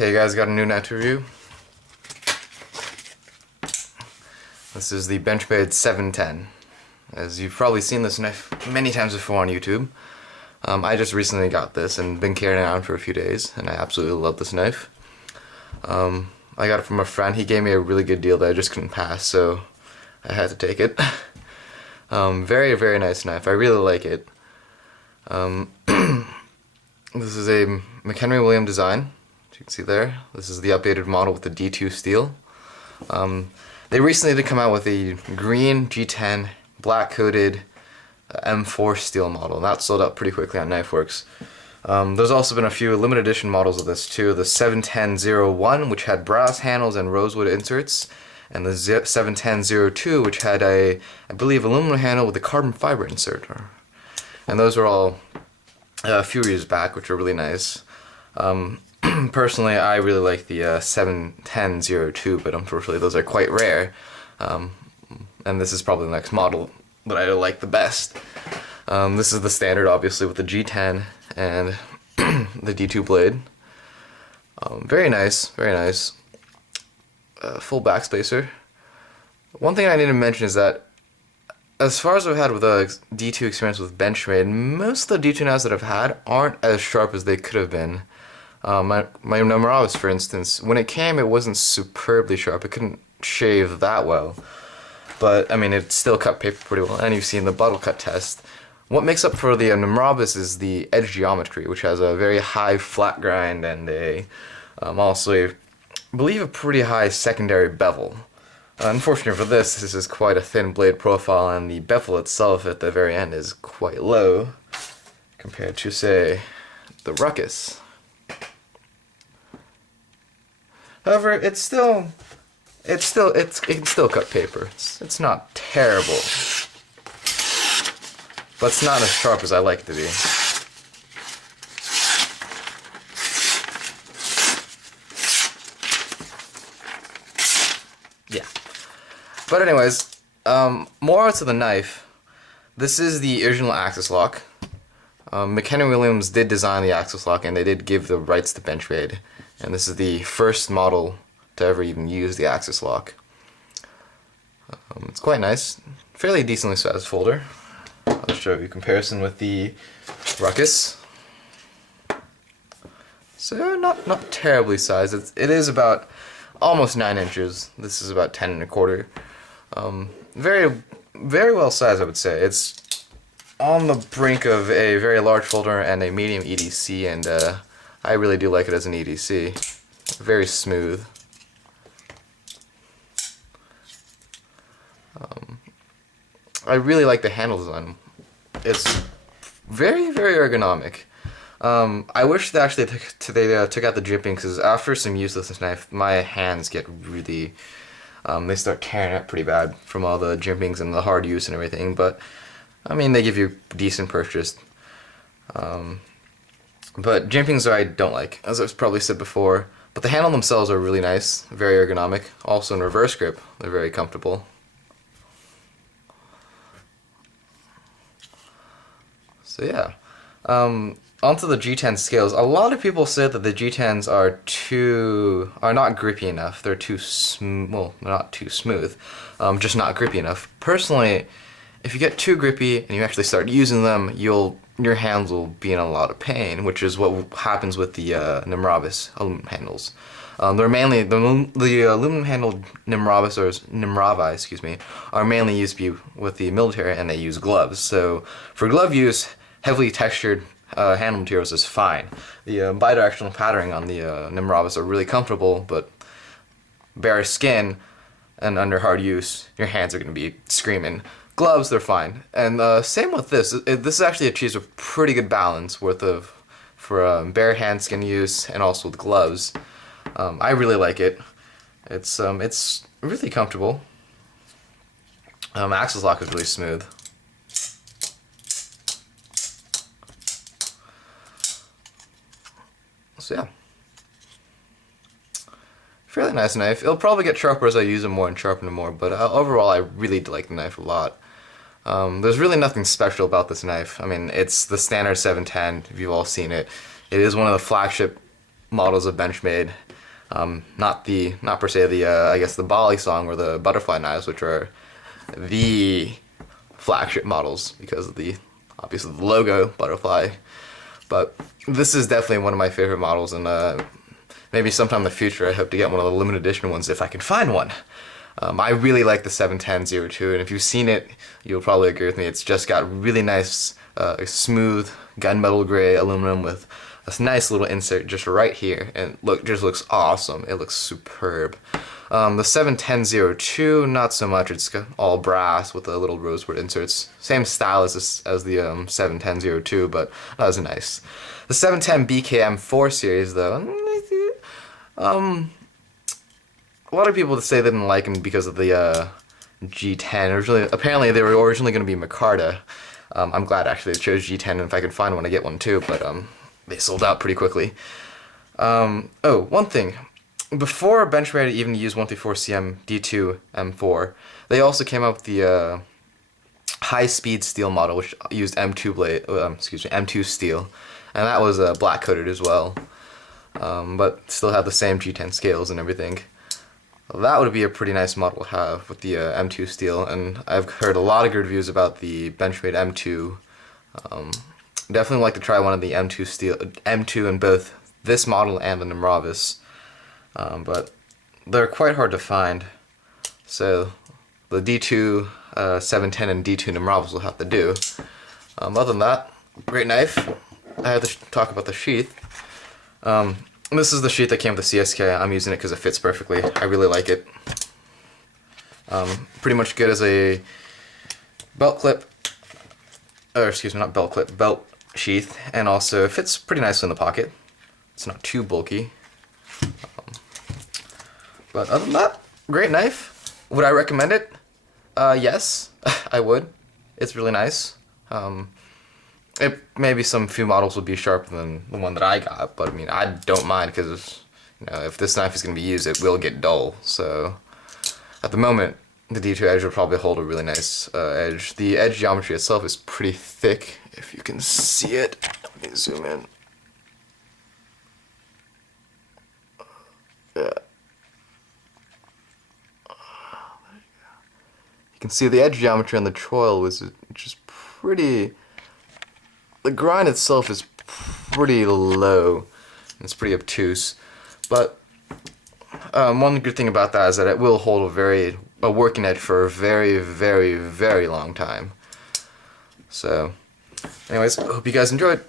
Hey guys, got a new knife review. This is the Benchmade 710. As you've probably seen this knife many times before on YouTube. I just recently got this and been carrying it around for a few days, and I absolutely love this knife. I got it from a friend. He gave me a really good deal that I just couldn't pass, so I had to take it. Very, very nice knife. I really like it. This is a McHenry William design, as you can see there. This is the updated model with the D2 steel. They recently did come out with a green G10 black coated M4 steel model, and that sold out pretty quickly on Knifeworks. There's also been a few limited edition models of this too. The 710-01, which had brass handles and rosewood inserts, and the 710-02, which had I believe, aluminum handle with a carbon fiber insert. And those were all a few years back, which are really nice. Personally, I really like the 710-02, but unfortunately those are quite rare. And this is probably the next model that I like the best. This is the standard, obviously, with the G10 and the D2 blade. Very nice, very nice. Full backspacer. One thing I need to mention is that as far as I've had with a D2 experience with Benchmade, most of the D2 knives that I've had aren't as sharp as they could have been. My Namuralis, for instance, when it came, it wasn't superbly sharp. It couldn't shave that well. But, I mean, it still cut paper pretty well, and you've seen the bottle cut test. What makes up for the Namuralis is the edge geometry, which has a very high flat grind and also, I believe, a pretty high secondary bevel. Unfortunately for this is quite a thin blade profile, and the bevel itself at the very end is quite low compared to, say, the Ruckus. However, it can still cut paper. It's not terrible, but it's not as sharp as I like it to be. Yeah. But anyways, more to the knife. This is the original axis lock. McHenry Williams did design the axis lock, and they did give the rights to Benchmade. And this is the first model to ever even use the axis lock. It's quite nice. Fairly decently sized folder. I'll show you a comparison with the Ruckus. So not terribly sized. It is about almost 9 inches. This is about 10 1/4. Very, very well sized, I would say. It's on the brink of a very large folder and a medium EDC, and I really do like it as an EDC. Very smooth. I really like the handle design. It's very, very ergonomic. I wish they actually took out the jimping, because after some use with this knife, my hands get really, they start tearing up pretty bad from all the jimpings and the hard use and everything. But I mean, they give you decent purchase. But jimpings I don't like, as I've probably said before. But the handle themselves are really nice, very ergonomic. Also in reverse grip, they're very comfortable. So yeah. Onto the G10 scales. A lot of people say that the G10s are not grippy enough. They're too well, not too smooth, just not grippy enough. Personally, if you get too grippy and you actually start using them, your hands will be in a lot of pain, which is what happens with the Namuralis aluminum handles. They're mainly the aluminum handled Namuravi, excuse me, are mainly used with the military, and they use gloves. So for glove use, heavily textured handle materials is fine. The bidirectional patterning on the Namuralis are really comfortable, but bare skin and under hard use, your hands are going to be screaming. Gloves, they're fine. And same with this. This actually achieves a pretty good balance for bare hand skin use and also with gloves. I really like it. It's really comfortable. Axis lock is really smooth. So yeah, fairly nice knife. It'll probably get sharper as I use it more and sharpen it more, but overall I really like the knife a lot. There's really nothing special about this knife. I mean, it's the standard 710, if you've all seen it. It is one of the flagship models of Benchmade. Not per se the I guess the Bali song or the butterfly knives, which are the flagship models because of the obviously the logo butterfly. But this is definitely one of my favorite models, and maybe sometime in the future I hope to get one of the limited edition ones if I can find one. I really like the 710-02, and if you've seen it, you'll probably agree with me. It's just got really nice, smooth gunmetal gray aluminum with a nice little insert just right here, and just looks awesome. It looks superb. The 710-02, not so much. It's all brass with the little rosewood inserts. Same style as the 710-02, but that was nice. The 710 BKM4 series, though, a lot of people say they didn't like them because of the G10. Apparently, they were originally going to be micarta. I'm glad actually they chose G10, and if I can find one, I get one too. But they sold out pretty quickly. Oh, one thing. Before Benchmade even used 134cm D2 M4, they also came up with the high-speed steel model, which used M2 steel, and that was black coated as well, but still had the same G10 scales and everything. That would be a pretty nice model to have with the M2 steel, and I've heard a lot of good reviews about the Benchmade M2. Definitely would like to try one of the M2 in both this model and the Nimravis. But they're quite hard to find, so the D2 710 and D2 Nimravis will have to do. Other than that, great knife. I have to talk about the sheath. This is the sheath that came with the CSK. I'm using it because it fits perfectly. I really like it. Pretty much good as a belt clip, or excuse me, not belt clip, belt sheath, and also it fits pretty nicely in the pocket. It's not too bulky. But other than that, great knife. Would I recommend it? Yes, I would. It's really nice. Maybe some few models will be sharper than the one that I got, but I mean, I don't mind because, you know, if this knife is going to be used, it will get dull. So at the moment, the D2 edge will probably hold a really nice edge. The edge geometry itself is pretty thick, if you can see it. Let me zoom in. Yeah. You can see the edge geometry on the choil was just pretty. The grind itself is pretty low. It's pretty obtuse, but one good thing about that is that it will hold a working edge for a very, very, very long time. So, anyways, I hope you guys enjoyed.